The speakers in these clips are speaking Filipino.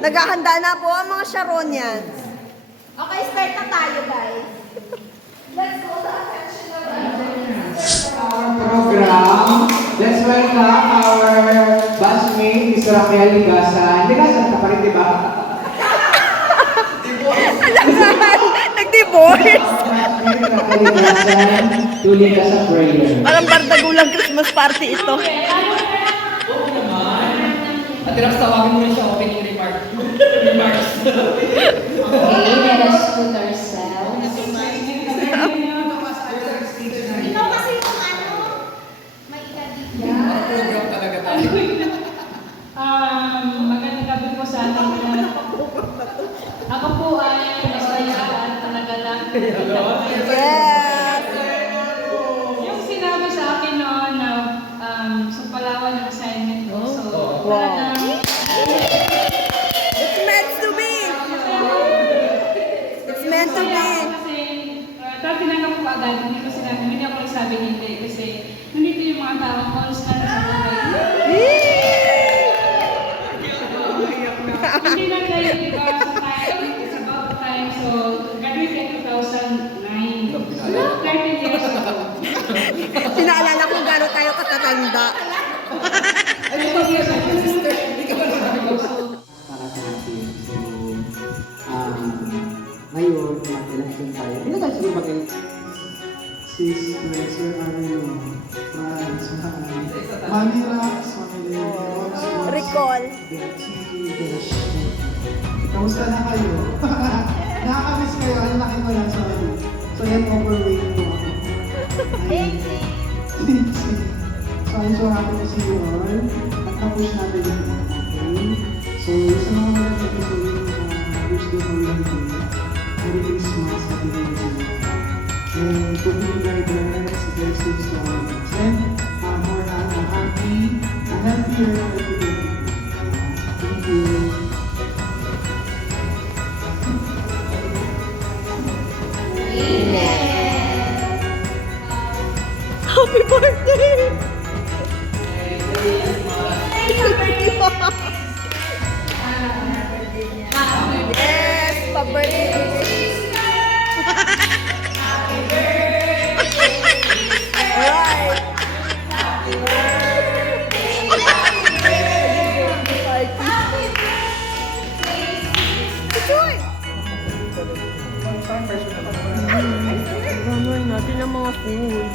Naghahanda na po ang mga Sharonians. Okay, start na tayo, guys. Let's go the attention of our program. Let's welcome our batchmate, Miss Raquel Ligasan. Ligasan ka pa rin, di ba? Nag-divorce. Raquel Ligasan, tuloy ka sa prayer. Parang bardagulang Christmas party ito. At tawagin mo rin siya opening remarks. Okay, let us put ourselves. Ikaw kasi yung ano, may ikadikya. Program talaga tayo. Magandang gabi po sa ating lahat. Ako po ay masaya at talagang Yes. yung sinabi sa akin noon na sa Palawan ng assignment ko. So, talagang It's meant to be. It's meant to be. kasi tinanggap ko agad, hindi ako nagsabi hindi kasi nandito yung mga tao constant sa buhay. Hindi na kayo diba sa time, it's about time, so graduated 2009. 13 years ago. Sinaalala kung gano'n tayo katatanda. Ay, ito siya sa sister. Hindi ka ba namin Para sa atin. So, ngayon, mag-election tayo. Hindi na tayo ba kayo? Sis, Sir Arlo, Franz, Mami Rax, Mami Leon, Recall. Betsy, Desh. Kamusta na kayo? Nakakamiss kayo, ang laki ko lang, sorry. So, yan, overweight po ako. So, I'm so happy to see you all. At na-push natin yung campaign. So, sa mga malapit ko, wish the whole day. Merry Christmas, Happy New Year. And to be guidance, blessings to all of us. And more happy, a healthier every day. Thank you. Happy birthday! Yes, pa-birthday. Alright. Enjoy! Gano'n natin ang mga food.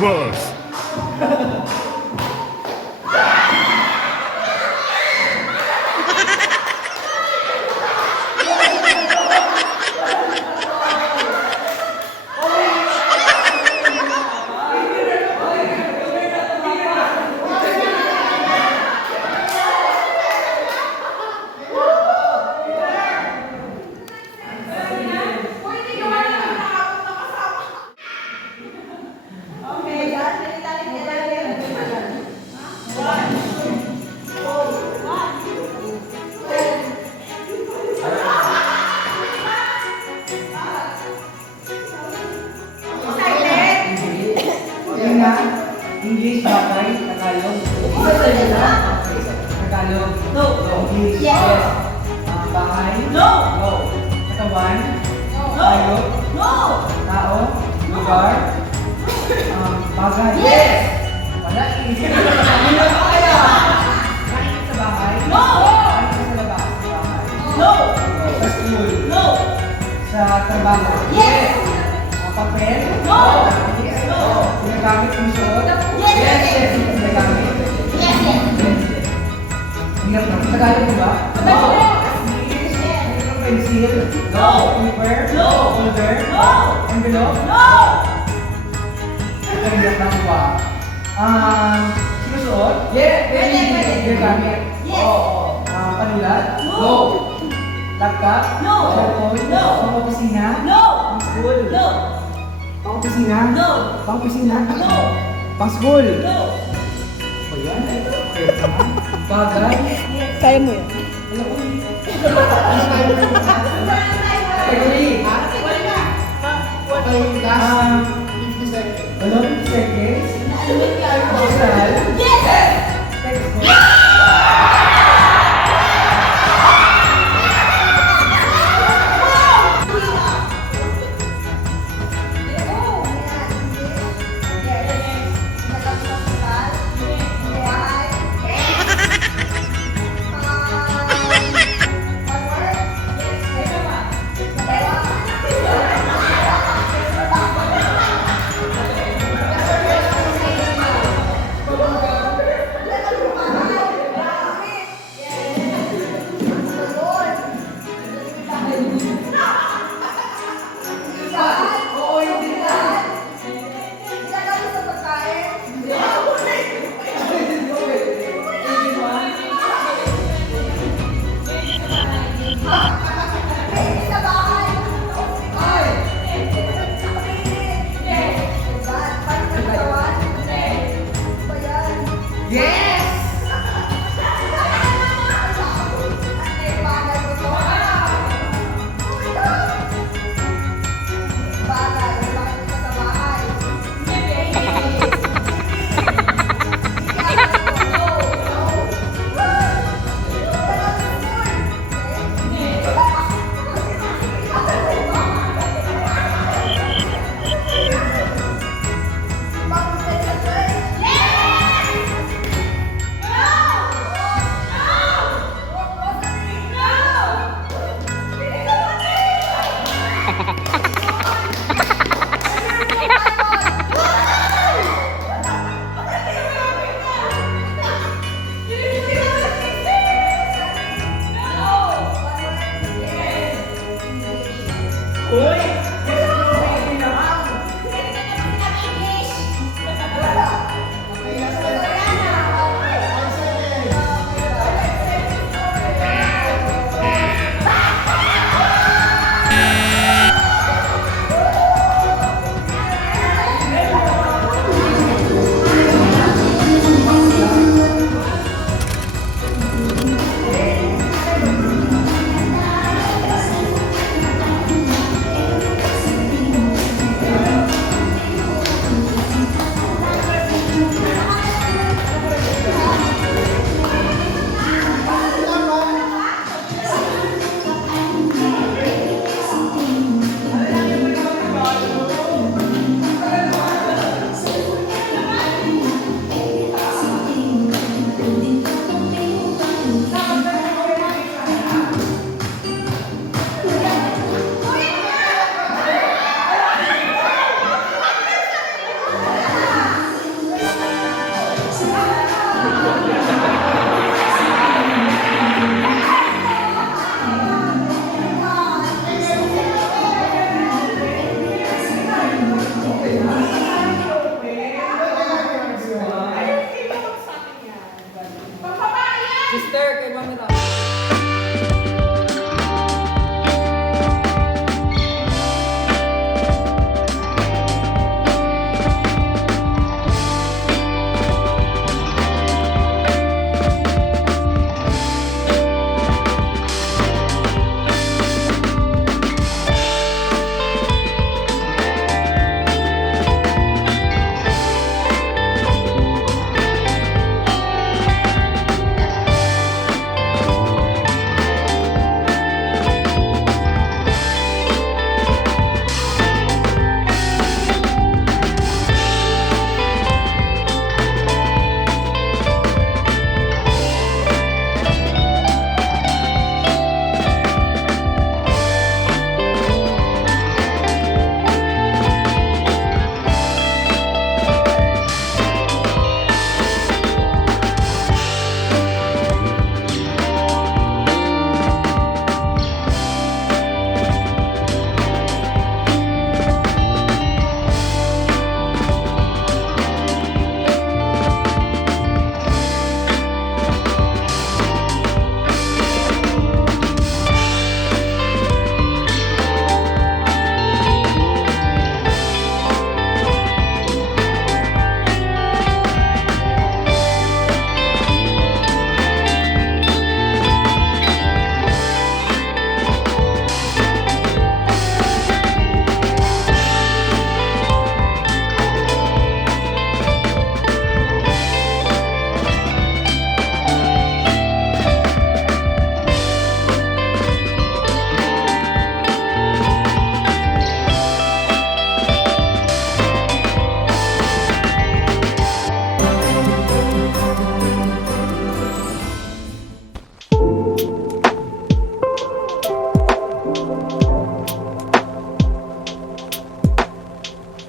Christmas. Okay, yan. Yan na. English, bakay, Tagalog. Tagalog. No. English. Yes. Bahay. No. No. Katawan. Hayop. No! Tao. Lugar. Bagay. Yes! Wala. Nakikita sa bahay. No! Nakikita sa labas. Sa bahay. No! Sa school. No! Sa trabaho. Yes! Papel. No! Yes. Ginagamit yung suot. Yes. Yes. Ginagamit. Yes, yes. Hirap na. Tagalog mo ba? No! Pencil. No. Paper. No. Folder. No! Envelope. No! Ito hirap na ko ba? Sinusuot? Pwede. Ginagamit? Yes. Oo. Panulat? No. Laptop? No. Cellphone? No. Pang-opisina? No! Pang-school? No! Pang-opisina? No! Pang-opisina? No! Pang-school? No! O yan. Bagay? Kaya mo yun. Category? Ano? 50 seconds? Personal? Yes! Textbook? Uy!